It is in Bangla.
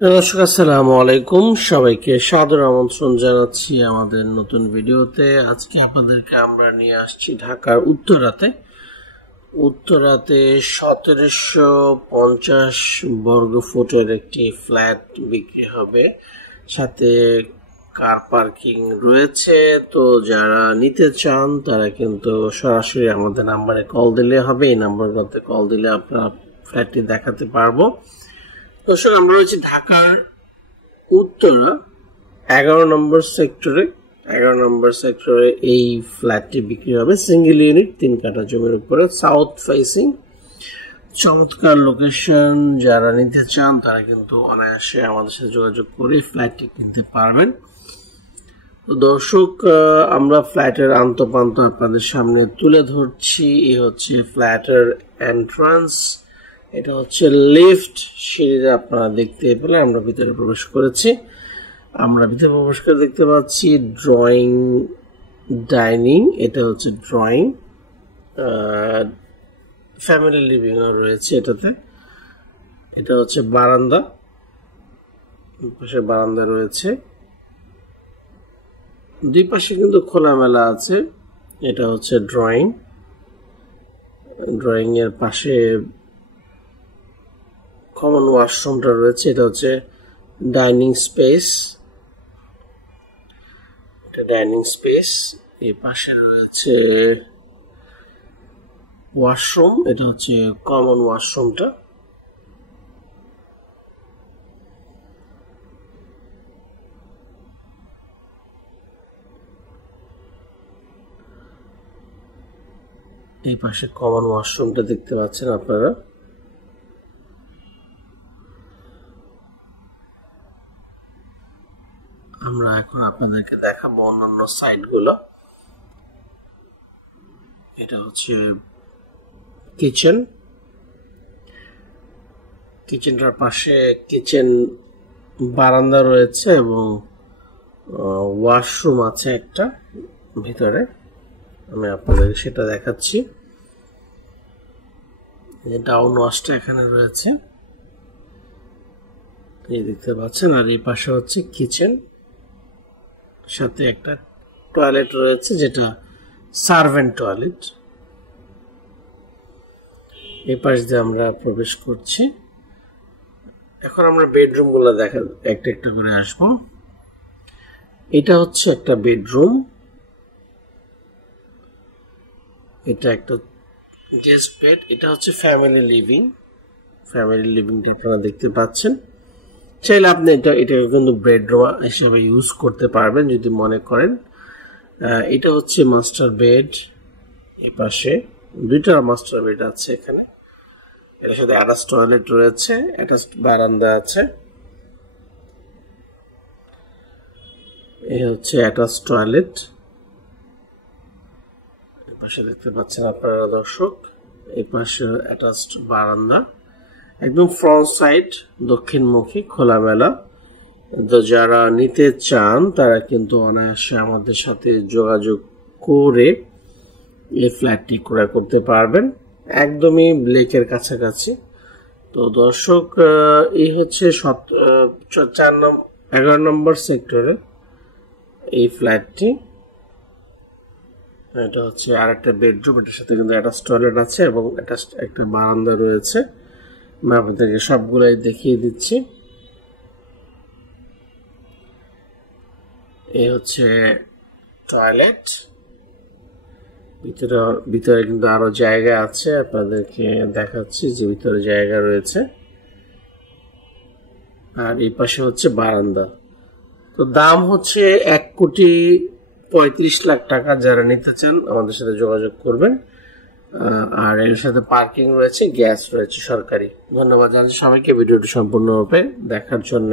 দর্শক আসসালামু আলাইকুম, সবাইকে সাদর আমন্ত্রণ জানাচ্ছি আমাদের নতুন ভিডিওতে। আজকে আপনাদেরকে আমরা নিয়ে আসছি ঢাকার উত্তরাতে 1750 বর্গ ফুটের একটি ফ্ল্যাট বিক্রি হবে, সাথে কার পার্কিং রয়েছে। তো যারা নিতে চান তারা কিন্তু সরাসরি আমাদের নাম্বারে কল দিলে হবে। এই নাম্বারগুলোতে কল দিলে আপনারা ফ্ল্যাটটি দেখাতে পারবো। দর্শক, আমরা রয়েছি ঢাকার উত্তরা 11 নম্বর সেক্টরে এই ফ্ল্যাটটি বিক্রি হবে। সিঙ্গেল ইউনিট, 3 কাঠা জমির উপরে, সাউথ ফেসিং, চমৎকার লোকেশন। যারা নিতে চান তারা কিন্তু অনায়াসে আমাদের সাথে যোগাযোগ করে ফ্ল্যাটটি কিনতে পারবেন। তো দর্শক, আমরা ফ্ল্যাটের আন্তঃপ্রান্ত আপনাদের সামনে তুলে ধরছি। এই হচ্ছে ফ্ল্যাটের এন্ট্রান্স, এটা হচ্ছে লিফট, সিঁড়িতে আপনারা দেখতে পেলে আমরা ভিতরে প্রবেশ করেছি। আমরা ভিতরে প্রবেশ করে দেখতে পাচ্ছি ড্রয়িং ডাইনিং, এটা হচ্ছে ড্রয়িং, ফ্যামিলি লিভিং রয়েছে এটাতে। এটা হচ্ছে বারান্দা, পাশে বারান্দা রয়েছে, দুই পাশে কিন্তু খোলামেলা আছে। এটা হচ্ছে ড্রয়িং এর পাশে কমন ওয়াশরুমটা রয়েছে। এটা হচ্ছে ডাইনিং স্পেস, এই পাশে রয়েছে ওয়াশরুম, এটা হচ্ছে কমন ওয়াশরুমটা। এই পাশে কমন ওয়াশরুমটা দেখতে পাচ্ছেন আপনারা। আমরা এখন আপনাদেরকে দেখাবো অন্যান্য সাইডগুলো। এটা হচ্ছে কিচেনটার পাশে কিচেন বারান্দা রয়েছে এবং ওয়াশরুম আছে একটা ভিতরে। আমি আপনাদের সেটা দেখাচ্ছি। ডাউন ওয়াশটা এখানে রয়েছে, এই দেখতে পাচ্ছেন। আর এই পাশে হচ্ছে কিচেন, সাথে একটা টয়লেট রয়েছে, যেটা সার্ভেন্ট টয়লেট। এই পাশ দিয়ে আমরা প্রবেশ করছি। এখন আমরা বেডরুম গুলো দেখা একটা একটা করে আসবো। এটা হচ্ছে একটা বেডরুম, এটা একটা গেস্ট বেড। এটা হচ্ছে ফ্যামিলি লিভিংটা আপনারা দেখতে পাচ্ছেন। চাইলে আপনি এটাকে কিন্তু বেডরুম হিসেবে ইউজ করতে পারবেন যদি মনে করেন। এটা হচ্ছে মাস্টার বেড, এই পাশে দুইটা মাস্টার বেড আছে এখানে। এটার সাথে অ্যাটাচ টয়লেট রয়েছে, অ্যাটাচ বারান্দা আছে। এই হচ্ছে অ্যাটাচ টয়লেট, এই পাশে দেখতে পাচ্ছেন আপনারা দর্শক। এই পাশে অ্যাটাচ বারান্দা, একদম ফ্রন্ট সাইড দক্ষিণমুখী, খোলামেলা। তো যারা নিতে চান তারা কিন্তু অনায়াসে আমাদের সাথে যোগাযোগ করে এই ফ্ল্যাটটি ক্রয় করতে পারবেন, একদমই লেকের কাছাকাছি। তো দর্শক, এই হচ্ছে 11 নম্বর সেক্টরে এই ফ্ল্যাটটি। এটা হচ্ছে আর একটা বেডরুম, এটার সাথে কিন্তু অ্যাটাচ টয়লেট আছে এবং একটা বারান্দা রয়েছে। আমি আপনাদেরকে সবগুলাই দেখিয়ে দিচ্ছি। এই হচ্ছে টয়লেট, ভিতরে কিন্তু আরো জায়গা আছে, আপনাদেরকে দেখাচ্ছি যে ভিতরে জায়গা রয়েছে। আর এই পাশে হচ্ছে বারান্দা। তো দাম হচ্ছে 1,35,00,000 টাকা। যারা নিতে চান আমাদের সাথে যোগাযোগ করবেন। আর এর সাথে পার্কিং রয়েছে, গ্যাস রয়েছে সরকারি। ধন্যবাদ জানাচ্ছি সবাইকে ভিডিওটি সম্পূর্ণরূপে দেখার জন্য।